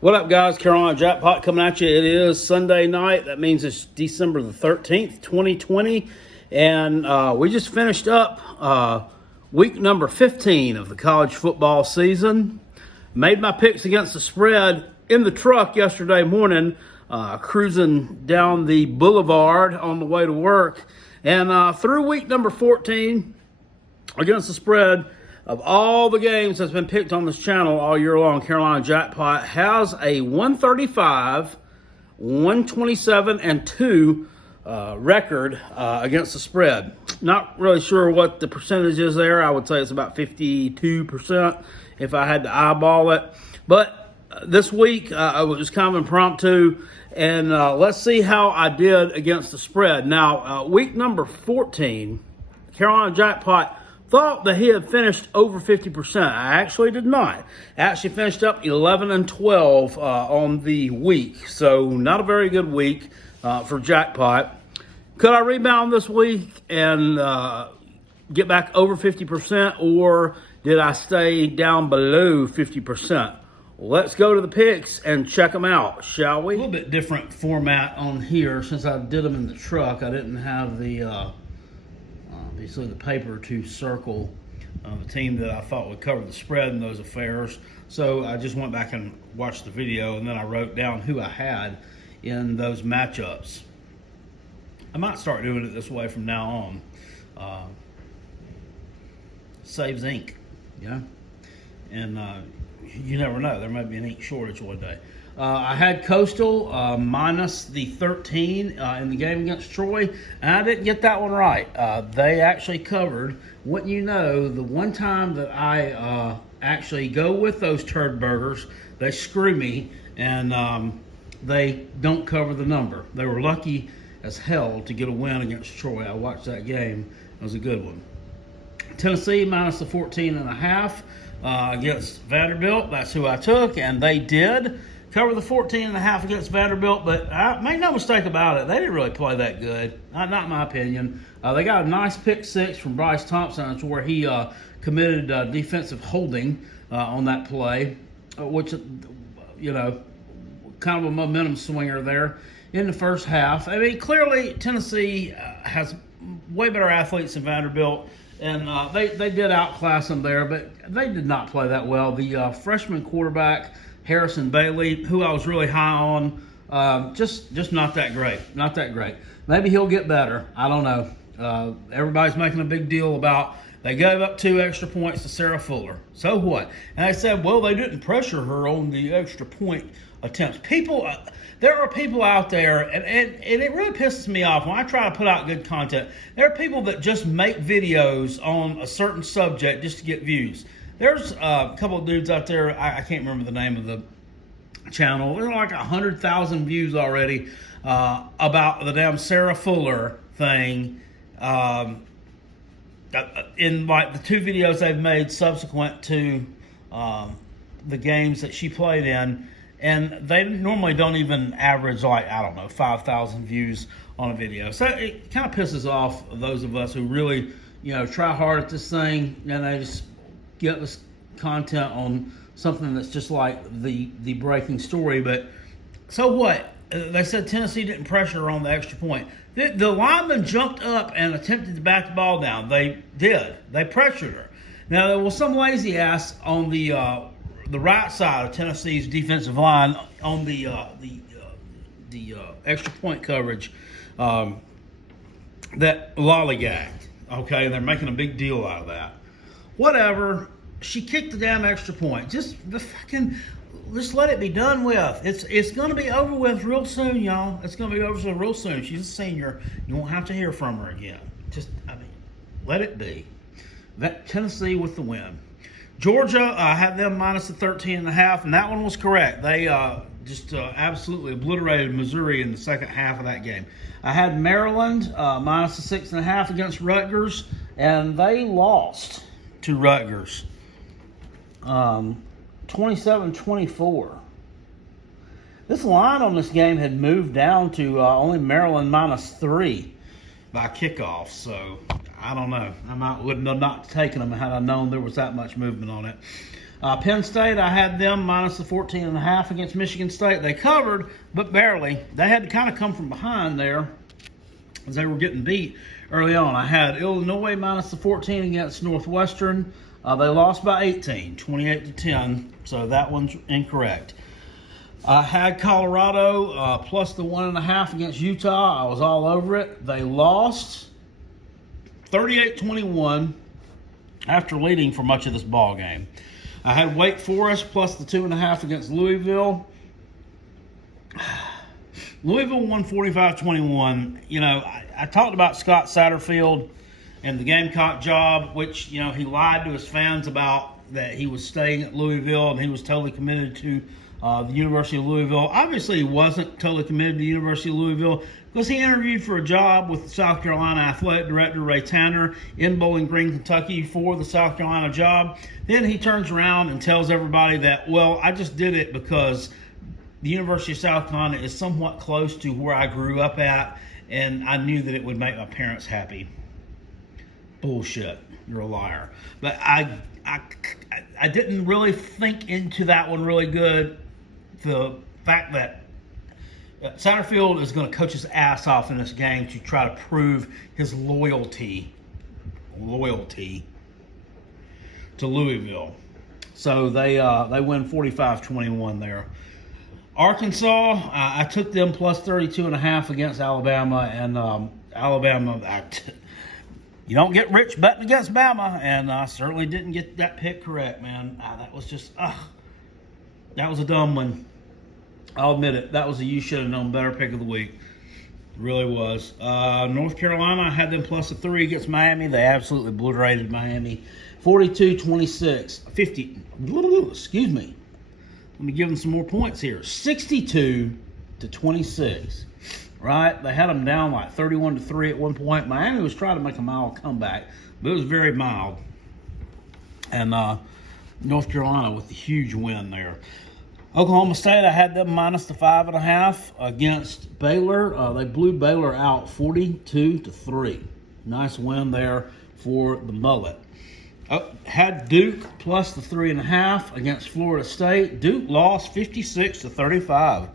What up, guys? Carolina Jackpot coming at you. It is Sunday night. That means it's December the 13th, 2020. And we just finished up week number 15 of the college football season. Made my picks against the spread in the truck yesterday morning, cruising down the boulevard on the way to work. And through week number 14 against the spread, of all the games that's been picked on this channel all year long, Carolina Jackpot has a 135, 127, and 2 record against the spread. Not really sure what the percentage is there. I would say it's about 52% if I had to eyeball it. But this week, it was kind of impromptu, and let's see how I did against the spread. Now, week number 14, Carolina Jackpot thought that he had finished over 50%. I actually did not. I actually finished up 11 and 12 on the week. So not a very good week for Jackpot. Could I rebound this week and get back over 50%, or did I stay down below 50%? Let's go to the picks and check them out, shall we? A little bit different format on here. Since I did them in the truck, I didn't have the obviously the paper to circle the team that I thought would cover the spread in those affairs. So I just went back and watched the video, and then I wrote down who I had in those matchups. I might start doing it this way from now on. Saves ink, yeah? And you never know. There might be an ink shortage one day. I had Coastal minus the 13 in the game against Troy, and I didn't get that one right. They actually covered. Wouldn't you know, the one time that I actually go with those turd burgers, they screw me, and they don't cover the number. They were lucky as hell to get a win against Troy. I watched that game. It was a good one. Tennessee minus the 14.5 against Vanderbilt. That's who I took, and they did cover the 14.5 against Vanderbilt, but make no mistake about it, they didn't really play that good. Not in my opinion. They got a nice pick six from Bryce Thompson. That's where he committed defensive holding on that play, which, you know, kind of a momentum swinger there in the first half. I mean, clearly Tennessee has way better athletes than Vanderbilt, and they did outclass them there, but they did not play that well. The freshman quarterback, Harrison Bailey, who I was really high on, just not that great. Not that great. Maybe he'll get better. I don't know. Everybody's making a big deal about they gave up 2 extra points to Sarah Fuller. So what? And I said, well, they didn't pressure her on the extra point attempts. There are people out there, and it really pisses me off when I try to put out good content. There are people that just make videos on a certain subject just to get views. There's a couple of dudes out there, I can't remember the name of the channel. There's like 100,000 views already about the damn Sarah Fuller thing. In like the 2 videos they've made subsequent to the games that she played in. And they normally don't even average, like, I don't know, 5,000 views on a video. So it kind of pisses off those of us who really, you know, try hard at this thing, and they just get this content on something that's just like the breaking story. But so what? They said Tennessee didn't pressure her on the extra point. The lineman jumped up and attempted to back the ball down. They did. They pressured her. Now, there was some lazy ass on the right side of Tennessee's defensive line on the extra point coverage that lollygagged. Okay, they're making a big deal out of that. Whatever. She kicked the damn extra point. Just let it be done with. It's going to be over with real soon, y'all. It's going to be over real soon. She's a senior. You won't have to hear from her again. Let it be. That Tennessee with the win. Georgia, I had them minus the 13.5, and that one was correct. They just absolutely obliterated Missouri in the second half of that game. I had Maryland minus the 6.5 against Rutgers, and they lost to Rutgers 27-24. This line on this game had moved down to only Maryland minus 3 by kickoff, so I don't know. I wouldn't have not taken them had I known there was that much movement on it. Penn State, I had them minus the 14.5 against Michigan State. They covered, but barely. They had to kind of come from behind there as they were getting beat early on. I had Illinois minus the 14 against Northwestern. They lost by 18, 28-10, so that one's incorrect. I had Colorado plus the 1.5 against Utah. I was all over it. They lost 38-21 after leading for much of this ball game. I had Wake Forest plus the 2.5 against Louisville. Louisville won 45-21. You know, I talked about Scott Satterfield and the Gamecock job, which, he lied to his fans about that he was staying at Louisville and he was totally committed to the University of Louisville. Obviously, he wasn't totally committed to the University of Louisville because he interviewed for a job with the South Carolina Athletic Director Ray Tanner in Bowling Green, Kentucky for the South Carolina job. Then he turns around and tells everybody that, well, I just did it because the University of South Carolina is somewhat close to where I grew up at, and I knew that it would make my parents happy. Bullshit. You're a liar. But I didn't really think into that one really good. The fact that Satterfield is going to coach his ass off in this game to try to prove his loyalty to Louisville. So they win 45-21 there. Arkansas, I took them plus 32.5 against Alabama, and Alabama, you don't get rich betting against Bama, and I certainly didn't get that pick correct, man. That was just, that was a dumb one. I'll admit it. That was a you should have known better pick of the week. It really was. North Carolina, I had them plus a 3 against Miami. They absolutely obliterated Miami. 42-26. 50. Excuse me. Let me give them some more points here. 62-26. Right? They had them down like 31-3 at one point. Miami was trying to make a mild comeback, but it was very mild. And North Carolina with the huge win there. Oklahoma State, I had them minus the 5.5 against Baylor. They blew Baylor out 42-3. Nice win there for the Mullet. Had Duke plus the 3.5 against Florida State. Duke lost 56-35.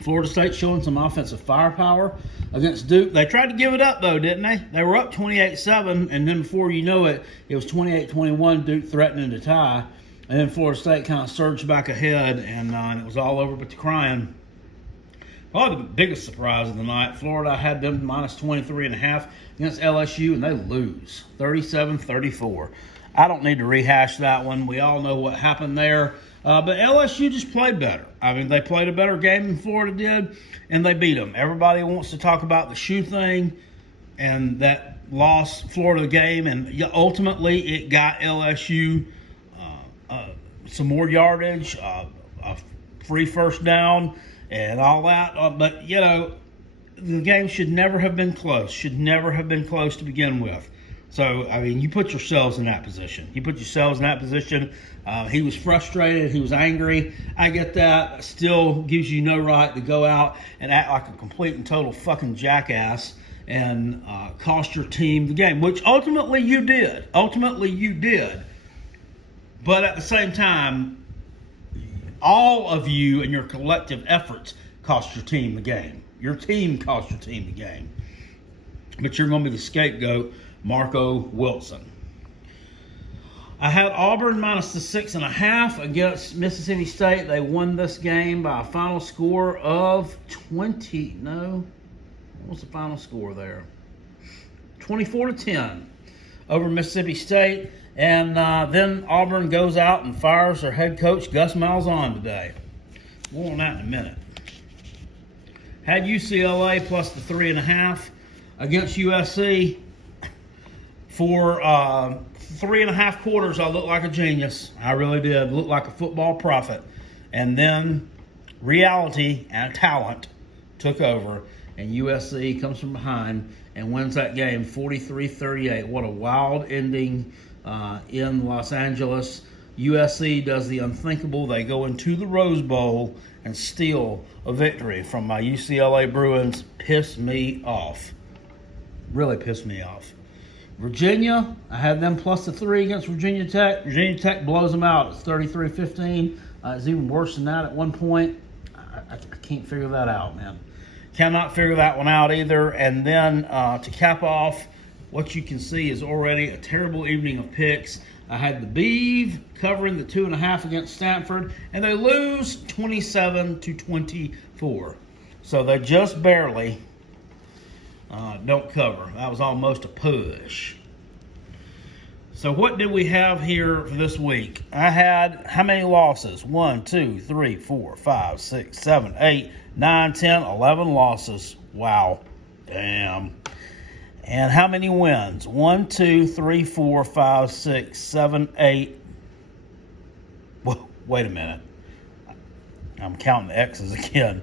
Florida State showing some offensive firepower against Duke. They tried to give it up, though, didn't they? They were up 28-7, and then before you know it, it was 28-21, Duke threatening to tie. And then Florida State kind of surged back ahead, and it was all over but the crying. Probably the biggest surprise of the night, Florida had them minus 23.5 against LSU, and they lose 37-34. I don't need to rehash that one. We all know what happened there. But LSU just played better. I mean, they played a better game than Florida did, and they beat them. Everybody wants to talk about the shoe thing, and that lost Florida the game, and ultimately it got LSU some more yardage, a free first down, and all that. But, the game should never have been close. Should never have been close to begin with. So, I mean, you put yourselves in that position. He was frustrated. He was angry. I get that. Still gives you no right to go out and act like a complete and total fucking jackass and cost your team the game, which ultimately you did. But at the same time, all of you and your collective efforts cost your team the game. Your team cost your team the game. But you're going to be the scapegoat, Marco Wilson. I had Auburn minus the 6.5 against Mississippi State. They won this game by a final score of 20. No, what's the final score there? 24-10 over Mississippi State. And then Auburn goes out and fires their head coach, Gus Malzahn, today. More on that in a minute. Had UCLA plus the 3.5 against USC. For 3.5 quarters, I looked like a genius. I really did. Looked like a football prophet. And then reality and talent took over, and USC comes from behind and wins that game 43-38. What a wild ending in Los Angeles. USC does the unthinkable. They go into the Rose Bowl and steal a victory from my UCLA Bruins. Piss me off. Really pissed me off. Virginia, I had them plus the 3 against Virginia Tech. Virginia Tech blows them out. It's 33-15. It's even worse than that at one point. I can't figure that out, man. Cannot figure that one out either. And then to cap off, what you can see is already a terrible evening of picks. I had the Beeve covering the 2.5 against Stanford, and they lose 27-24. So they just barely don't cover. That was almost a push. So what did we have here for this week? I had how many losses? 1, 2, 3, 4, 5, 6, 7, 8, 9, 10, 11 losses. Wow. Damn. And how many wins? 1, 2, 3, 4, 5, 6, 7, 8. Well, wait a minute. I'm counting the X's again.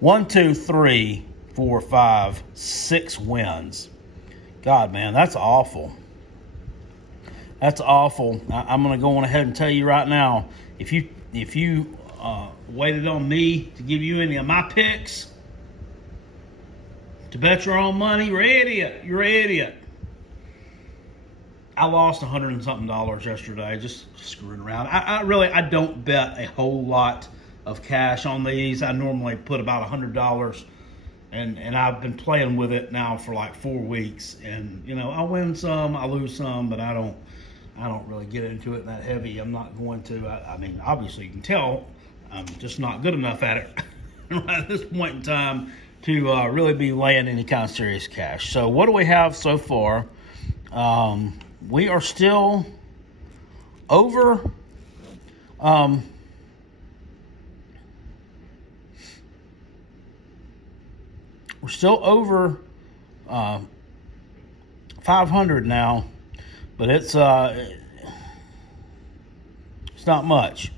1, 2, 3, 4, 5, 6 wins. God, man, that's awful. That's awful. I'm going to go on ahead and tell you right now, if you waited on me to give you any of my picks to bet your own money, you're an idiot. You're an idiot. I lost $100 and something yesterday just screwing around. I don't bet a whole lot of cash on these. I normally put about $100, and I've been playing with it now for like 4 weeks. And I win some, I lose some, but I don't really get into it that heavy. I'm not going to. I mean, obviously you can tell I'm just not good enough at it right at this point in time to really be laying any kind of serious cash. So what do we have so far? We are still over. We're still over 500 now, but it's not much.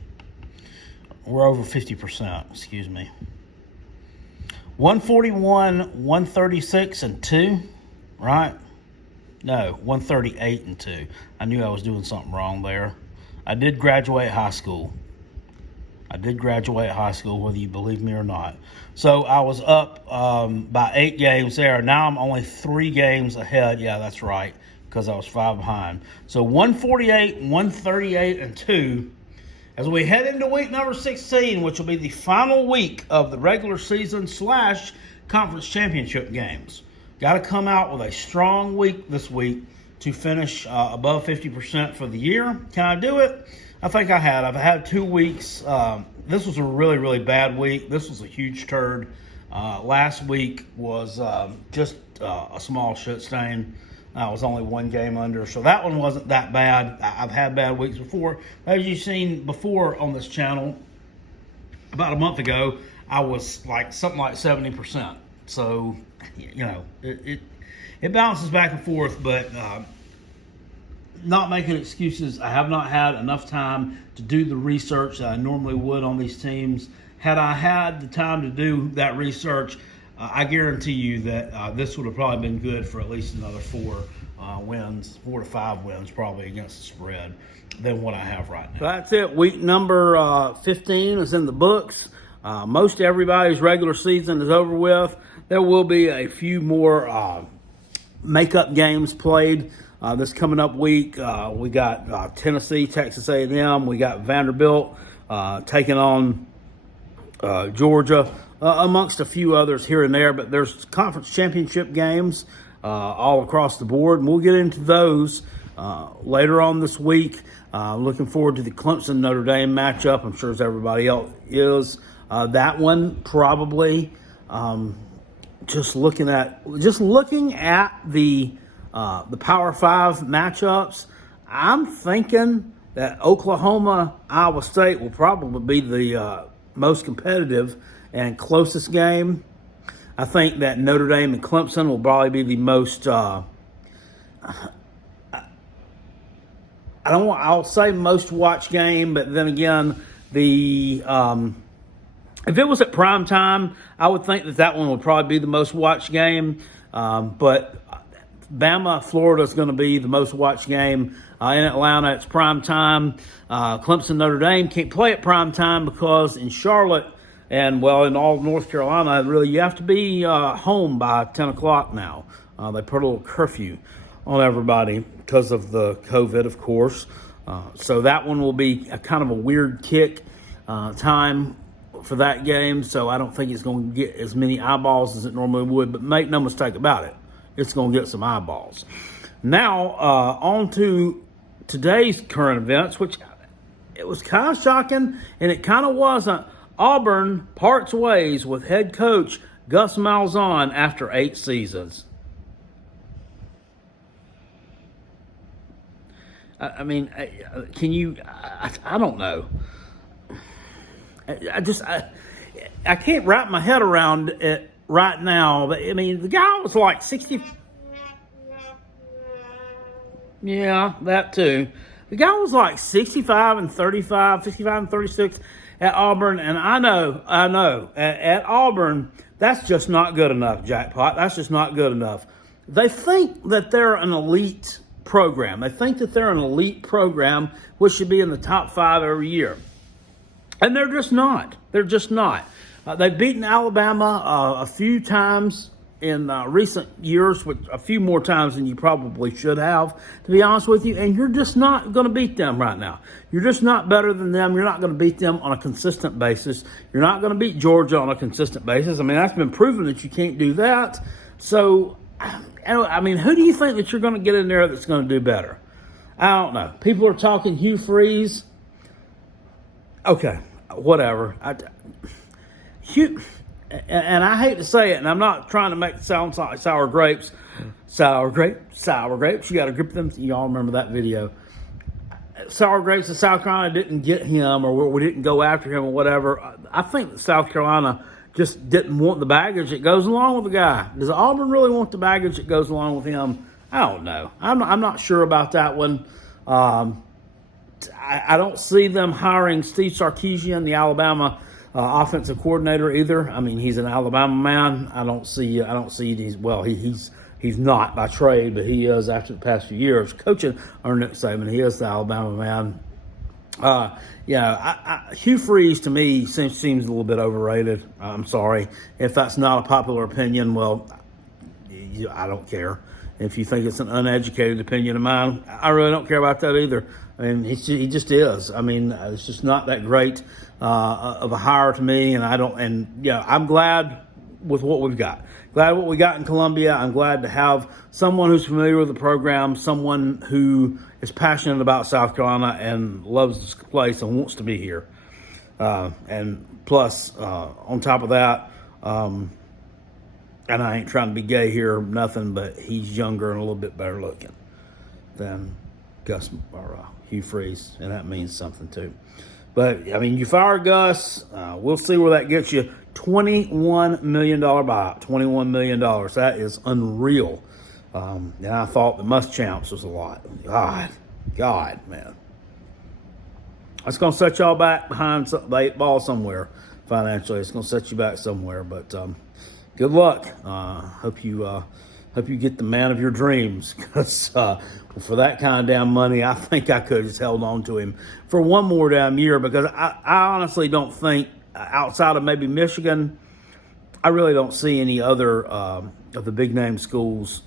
We're over 50%. Excuse me. 141, 136, and 2, right? No, 138 and 2. I knew I was doing something wrong there. I did graduate high school. Whether you believe me or not. So I was up by 8 games there. Now I'm only 3 games ahead. Yeah, that's right, because I was 5 behind. So 148, 138, and 2. As we head into week number 16, which will be the final week of the regular season / conference championship games. Got to come out with a strong week this week to finish above 50% for the year. Can I do it? I think I had. I've had 2 weeks. This was a really, really bad week. This was a huge turd. Last week was just a small shit stain. I was only 1 game under, so that one wasn't that bad. I've had bad weeks before. As you've seen before on this channel, about a month ago, I was like something like 70%. So, it bounces back and forth, but not making excuses. I have not had enough time to do the research that I normally would on these teams. Had I had the time to do that research, I guarantee you that this would have probably been good for at least another 4 wins, 4 to 5 wins probably against the spread than what I have right now. So that's it. Week number 15 is in the books. Most everybody's regular season is over with. There will be a few more makeup games played this coming up week. We got Tennessee, Texas A&M. We got Vanderbilt taking on Georgia, amongst a few others here and there. But there's conference championship games all across the board, and we'll get into those later on this week. Looking forward to the Clemson-Notre Dame matchup. I'm sure as everybody else is. That one probably just looking at the Power 5 matchups. I'm thinking that Oklahoma, Iowa State will probably be the most competitive and closest game. I think that Notre Dame and Clemson will probably be the most. I'll say most watched game, but then again, if it was at prime time, I would think that one would probably be the most watched game. But Bama, Florida is going to be the most watched game in Atlanta. It's prime time. Clemson, Notre Dame can't play at prime time because in Charlotte and, well, in all of North Carolina, really, you have to be home by 10 o'clock now. They put a little curfew on everybody because of the COVID, of course. So that one will be a kind of a weird kick time for that game. So I don't think it's going to get as many eyeballs as it normally would. But make no mistake about it, it's going to get some eyeballs. Now, on to today's current events, which it was kind of shocking, and it kind of wasn't. Auburn parts ways with head coach Gus Malzahn after 8 seasons. I mean, can you? I don't know. I can't wrap my head around it right now. But I mean, the guy was like 60. Yeah, that too. The guy was like 65 and 35, 65 and 36 at Auburn, and I know, at Auburn, that's just not good enough, Jackpot. That's just not good enough. They think that they're an elite program. They think that they're an elite program, which should be in the top 5 every year. And they're just not. They're just not. They've beaten Alabama a few times in recent years, which a few more times than you probably should have, to be honest with you, and you're just not going to beat them right now. You're just not better than them. You're not going to beat them on a consistent basis. You're not going to beat Georgia on a consistent basis. I mean, that's been proven that you can't do that. So, I mean, who do you think that you're going to get in there that's going to do better? I don't know. People are talking Hugh Freeze. Okay, whatever. Hugh... And I hate to say it, and I'm not trying to make it sound like sour grapes. Sour grapes. You got to grip them. Y'all remember that video. Sour grapes in South Carolina didn't get him, or we didn't go after him or whatever. I think that South Carolina just didn't want the baggage that goes along with the guy. Does Auburn really want the baggage that goes along with him? I don't know. I'm not sure about that one. I don't see them hiring Steve Sarkisian, the Alabama offensive coordinator, either. I mean, he's an Alabama man. I don't see he's not by trade, but he is after the past few years coaching under Nick Saban. He is the Alabama man. Hugh Freeze to me seems a little bit overrated. I'm sorry if that's not a popular opinion. Well, I don't care. If you think it's an uneducated opinion of mine, I really don't care about that either. I mean, he just is. I mean, it's just not that great of a hire to me, and I'm glad with what we've got. Glad what we got in Columbia. I'm glad to have someone who's familiar with the program, someone who is passionate about South Carolina and loves this place and wants to be here. And plus, on top of that, and I ain't trying to be gay here or nothing, but he's younger and a little bit better looking than Gus or Hugh Freeze, and that means something too. But, I mean, you fire Gus, we'll see where that gets you. $21 million buyout, $21 million. That is unreal. And I thought the Muschamps was a lot. God, man. It's going to set y'all back behind the 8 ball somewhere financially. It's going to set you back somewhere, but good luck. Hope you get the man of your dreams, because for that kind of damn money, I think I could have just held on to him for one more damn year, because I honestly don't think, outside of maybe Michigan, I really don't see any other of the big name schools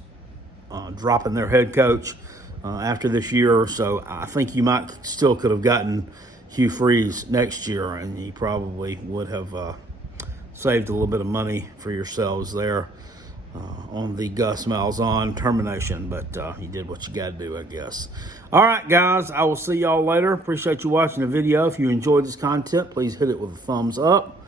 dropping their head coach after this year. So I think you could have gotten Hugh Freeze next year, and you probably would have saved a little bit of money for yourselves there on the Gus Malzahn termination, but you did what you got to do, I guess. All right, guys, I will see y'all later. Appreciate you watching the video. If you enjoyed this content, please hit it with a thumbs up,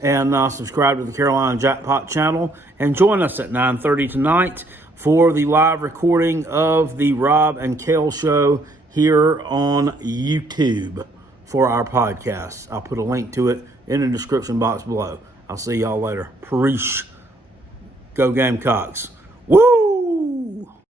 and subscribe to the Carolina Jackpot channel, and join us at 9:30 tonight for the live recording of the Rob and Kale show here on YouTube for our podcast. I'll put a link to it in the description box below. I'll see y'all later. Preach. Go Gamecocks. Woo!